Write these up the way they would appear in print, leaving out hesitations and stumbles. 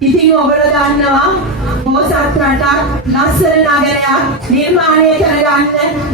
ඉතින් ඔබලා දන්නවා පොසත් රටක් ලස්සන නගරයක් නිර්මාණය කරගන්න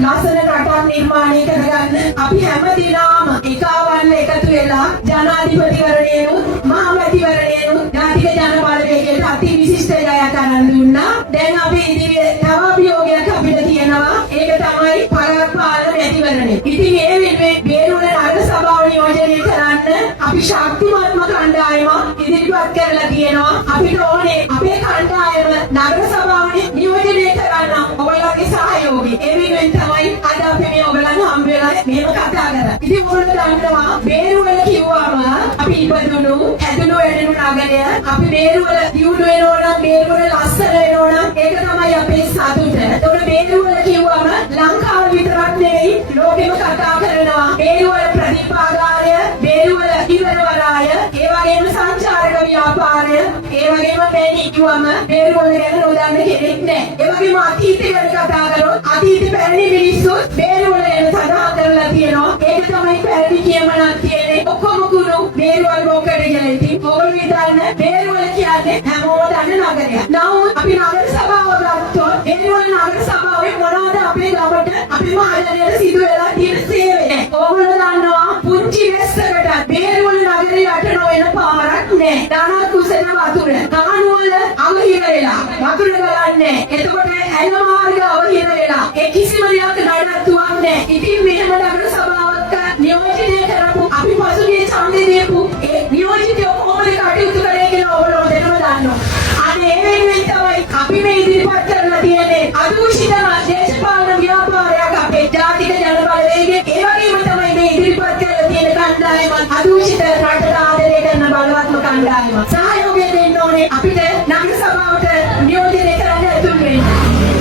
ලස්සන රටක් නිර්මාණය කරගන්න අපි හැමදෙනාම එකවන්න එකතු වෙලා ජනාධිපතිවරණයනුත් මහමැතිවරණයනුත් ජාතික ජන බලවේගයට අති විශිෂ්ට ජයක් අරන් දුන්නා. දැන් අපි ඉදිරියේ තව අභියෝගයක් අපිට තියෙනවා. ඒක තමයි පළාත් මැතිවරණය. ඉතින් ඒ වෙනුවෙන් බේරුවල නගර සභාව නියෝජනය කරන්න අපි ශක්තිමත්ම කණ්ඩායමක් ඉදිරිපත් කරලා තියෙනවා. අපිට ඕනේ අපේ කණ්ඩායම නගර සභාවේ නියෝජනය කරන්න ඔයගොල්ලෝගේ සහයෝගය. ඒ වෙනුවෙන් තමයි අද අපි මේ ඔයගොල්ලන් හම් වෙලා මේව කතා කරන්නේ. ඉතින් ඔයගොල්ලෝ දන්නවා බේරුවල කිව්වම අපි ඉපදුණු හැදුණු වැඩුණු නගරය අපි බේරුවල දියුණු වෙනවා නම් බේරුවල ලස්සන වෙනවා නම් ඒක තමයි අපේ සතුට. ඒතකොට බේරුවල කිව්වම ලංකාව විතරක් නෙවෙයි ලෝකෙම කතා කරනවා. බේරුවල ප්‍රතිපාගාරය, බේරුවල ඉවරවරාය, ඒ වගේම සංචාරක ව්‍යාපාරය, ඒ වගේම පැණි කිව්වම බේරුවල ගැන නොදන්න කෙනෙක් නැහැ. ඒ වගේම අතීතය ගැන කතා කරොත් අතීත පැරණි මිනිස්සු බේරුවල ගැන සඳහන් කරලා තියෙනවා. ඒක තමයි පැරණි කියමනක් තියෙන්නේ. ඔක්කොම කුණු බේරුවල මොකද කියලා. ඉතින් ඕගොල්ලෝ හිතන්න බේරුවල කියන්නේ හැමෝම දන්න නගරයක්. නමුත් අපි නගර සභාව ගත්තොත් බේරුවල නගර සභාවේ මොනවද අපේ ගමට අපි මහජනයට සිදු වෙලා තියෙන සේවය? ඕගොල්ලෝ දන්නවා පුංචි වෙස්සකට බේරුවල නගරේ යට නොවන පාරක් නැහැ. ධනත් කුසන වතුර. කහනුවල අවහිර වෙලා වතුර ගලන්නේ. එතකොට ඇල මාර්ග අවහිර වෙලා ඒ කිසිම දෙයක් නඩත්තුවක් නැහැ. ඉතින් මෙහෙම නගර සභාවක නියෝජනය කරපු අපි පසුගිය ඡන්දේ දීපු ඒ නියෝජිතයෝ කොහොමද කටයුතු කරේ කියලා ඔයගොල්ලෝ දෙනම දන්නවා. අනේ ඒ වෙනුවෙන් තමයි අපි මේ ඉදිරිපත් කරලා තියෙන්නේ අදූෂිත දේශපාලන ව්‍යාපාරයක් අපේ ජාතික ජන බලවේගයේ. ඒ වගේම තමයි මේ ඉදිරිපත් කරලා තියෙන කණ්ඩායම අදූෂිත රටට ආදරය කරන බලවත්ම කණ්ඩායම. සහයෝගය දෙන්න ඕනේ අපිට නගර සභාවට නියෝජනය කරන්න ඇතුල් වෙන්න.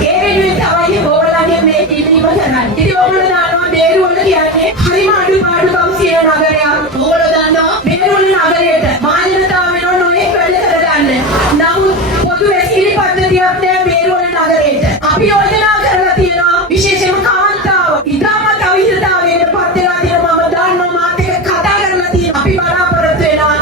ඒ වෙනුවෙන් තමයි ඕගොල්ලන්ගේ මේ ඉල්ලීම කරන්නේ. ඉතින් ඕගොල්ලෝ දන්නවා බේරුවල කියන්නේ හරිම අඩුපාඩුකම් තියෙන නගරයක්. ඕගොල්ලෝ දන්නවා බේරුවල නගරයට මහජනතාව වෙනුවෙන් නොයෙක් වැඩ කරගන්න. නමුත් පොදු වැසිකිලි පද්ධතියක් නැහැ බේරුවල නගරයට. අපි යෝජනා කරලා තියෙනවා විශේෂයෙන්ම කාන්තාව ඉතාමත් අවහිරතාවයට පත් වෙලා තියෙන මම දන්නවා මාත් එක්ක කතා කරලා තියෙනවා. අපි බලාපොරොත්තු වෙනවා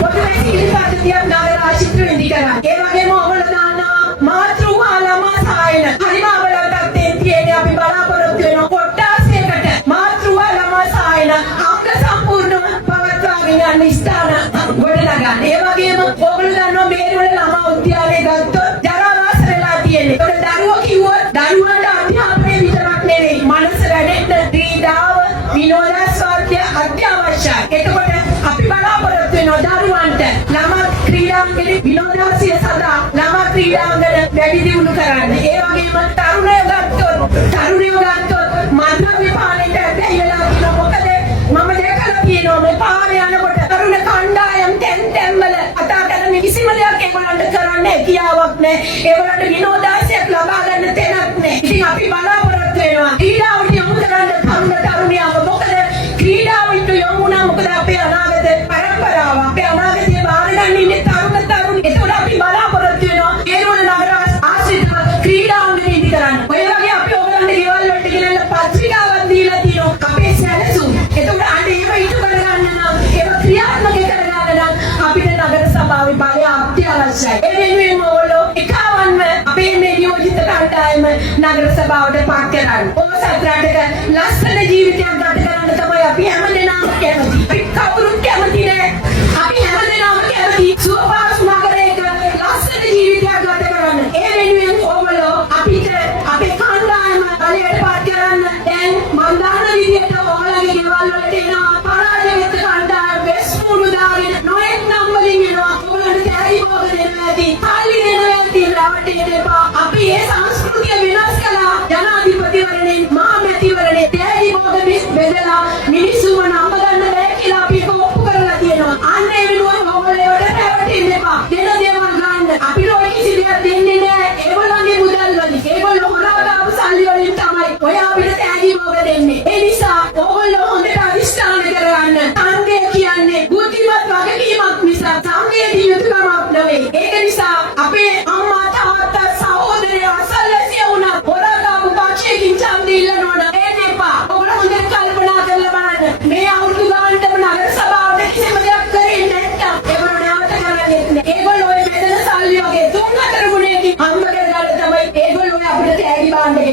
පොදු වැසිකිලි පද්ධතියක් නගර ආශිර්වාද වෙන්දි කරන්න. ඒ වගේම ඔයගොල්ලෝ දන්නවා මාතෘහා ළමා සායන හරිම අවලංගුත්වයෙන් තියෙන්නේ. අපි බලාපොරොත්තු වෙනවා කොට්ටාසයකට මාතෘහා ළමා සායන අංග සම්පූර්ණව පවත්වාගෙන යන්න ස්ථාන ගොඩනගන්න. ඒ වගේම ඔයගොල්ලෝ දන්නවා බේරුවල ළමා උද්‍යානය ගත්තොත් ජරාවාස වෙලා තියෙන්නේ. ඒකට දරුවෝ කිව්වොත් දරුවන්ට අධ්‍යාපනය විතරක් නෙවෙයි මනස වැඩෙන්න ක්‍රීඩාව විනෝදාස්වාදය අත්‍යවශ්‍යයි. එතකොට අපි බලාපොරොත්තු වෙනවා දරුවන්ට ළමා ක්‍රීඩාංගන විනෝදාසිය සඳහා ළමා ක්‍රීඩාංගන වැඩි දියුණු කරන්න. ඒ වගේම තරුණයෝ ගත්තොත් මද්ද්‍රව්‍ය පානයට ඇබ්බැහි වෙලා තියෙනවා. මොකද මම දැකලා තියෙනවා මේ පාරේ යනකොට තරුණ කණ්ඩායම් තැන්වල කතා කරන කිසිම දෙයක් ඒගොල්ලන්ට කරන්න හැකියාවක් නැහැ. ඒගොල්ලන්ට විනෝදාසියක් ලබා ගන්න තැනක් නැහැ. ඉතින් අපි බලාපොරොත්තු වෙනවා ක්‍රීඩාවට යොමු කරන්න තරුණයව. මොකද ක්‍රීඩාවට යොමු වුණා මොකද අපේ අනාගත පරම්පරාව අපේ අනාගතය බාර ගන්න ඉන්නේ තරුණ. ඒකෝට අපි බලාපොරොත්තු වෙනවා බේරුවල නගර ආශ්‍රිතව ක්‍රීඩාංගන ඉදි කරන්න. ඔය වගේ අපි ඔයගලන්ට ගෙවල් වලට ගෙනල්ලා පත්‍රිකාවක් දීලා තියෙනවා අපේ සැලසුම්. ඒකෝට අන්න ඒව ඉටු කරගන්න නම් ඒව ක්‍රියාත්මක කරගන්න නම් අපිට නගර සභාවේ බලය අත්‍යවශ්‍යයි. ඒ වෙනුවෙන් ඔයගොල්ලෝ එකවන්ව අපේ මේ නියෝජිත කණ්ඩායම නගර සභාවට පත් කරන්න. පොසත් රටක ලස්සන ජීවිතයක් ගත කරන්න තමයි අපි හැමදෙනාම කැමති. අපි කවුරුත් කැමති නෑ. අපි හැමදෙනාම කැමති සුවපත් නගරයක ලස්සන ජීවිතයක් ගත කරන්න. ඒ වෙනුවෙන් ඔයගොල්ලෝ අපිට අපේ කණ්ඩායම බලයට පත් කරන්න. දැන් මම දන්න විදිහට ඔයාලගේ ගෙවල් වලට එනවා පරාජයගත කණ්ඩායම වෙස්මුණු දාගෙන නොයෙක් නම් වලින් එනවා. ඔයගොල්ලන්ට තෑගි භෝග දෙනවා ඇති. හාලි දෙනවා ඇති. රවට්ටේට එපා. අපි මේ සංස්කෘතිය වෙනස් කළා. ජනාධිපතිවරණේ මහමැතිවරණේ තෑගි භෝග බෙදලා මිනිස්සුම නම්බ ගන්න බැහැ කියලා අපි ඒක ඔප්පු කරලා තියෙනවා. අන්න ඒ වෙනුවෙන් ඔයගොල්ලෝ ඒවට රැවටෙන්න එපා. දෙන දේවල් ගන්න. අපිට ඔය කිසි දෙයක් දෙන්නේ නැහැ. ඒගොල්ලන්ගේ මුදල් වලින්. ඒගොල්ලෝ හොරා දාපු සල්ලි වලින් තමයි ඔය අපිට තෑගි භෝග දෙන්නේ. ඒ නිසා ඔයගොල්ලෝ හොඳට අදිස්ථාන කරගන්න. සංඝය කියන්නේ බුද්ධිමත් වගකීමක් නිසා සංඝයේ යුතුයකමක් නෙවෙයි. ඒක නිසා අපේ අම්මා තාත්තා සහෝදරයෝ අසල්වැසියෝ උනා හොරා දාපු පක්ෂයකින් ඡන්දය ඉල්ලනවනම් එන්න එපා. ඔයගොල්ලෝ හොඳට කල්පනා කරලා බලන්න. මේ අවුරුදු ගානටම නගර සභාවට කිසිම දෙයක් කරේ නැත්තම් ඒගොල්ලෝ නැවත කරන්නේ නැහැ. ඒගොල්ලෝ ඔය බෙදෙන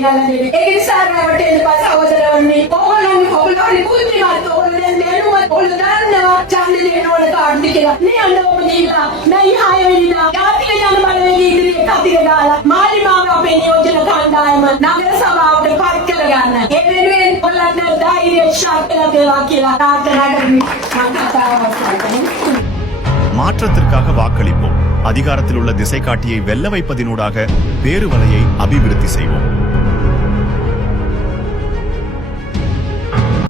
ගෙනල්ලා දෙන්නේ. ඒක නිසා රැවට එන්න බෑ සහෝදරවරුනි. ඔයගොල්ලෝ බුද්ධිමත් ඔයගොල්ලෝ දැනුවත් ඔයගොල්ලෝ දන්නවා ඡන්ද දෙන්න ඕන කාටද කියලා. නියන්න ඔබ දීලා මයි 6 වෙනිදා ජාතික ජන බලවේගය ඉදිරියේ කතික දාලා මාලිමාව අපේ නියෝජන කණ්ඩායම නගර සභාවට පත් කරගන්න. ඒ වෙනුවෙන් ඔයගොල්ලන්ට ධෛර්ය ශක්තිය ලැබේවා කියලා ප්‍රාර්ථනා කරමි. මම කතාව අවසන්. மாற்றத்திற்காக வாக்களிப்போம். அதிகாரத்தில் உள்ள திசை காட்டியை வெல்ல வைப்பதினூடாக பேருவலையை அபிவிருத்தி செய்வோம்.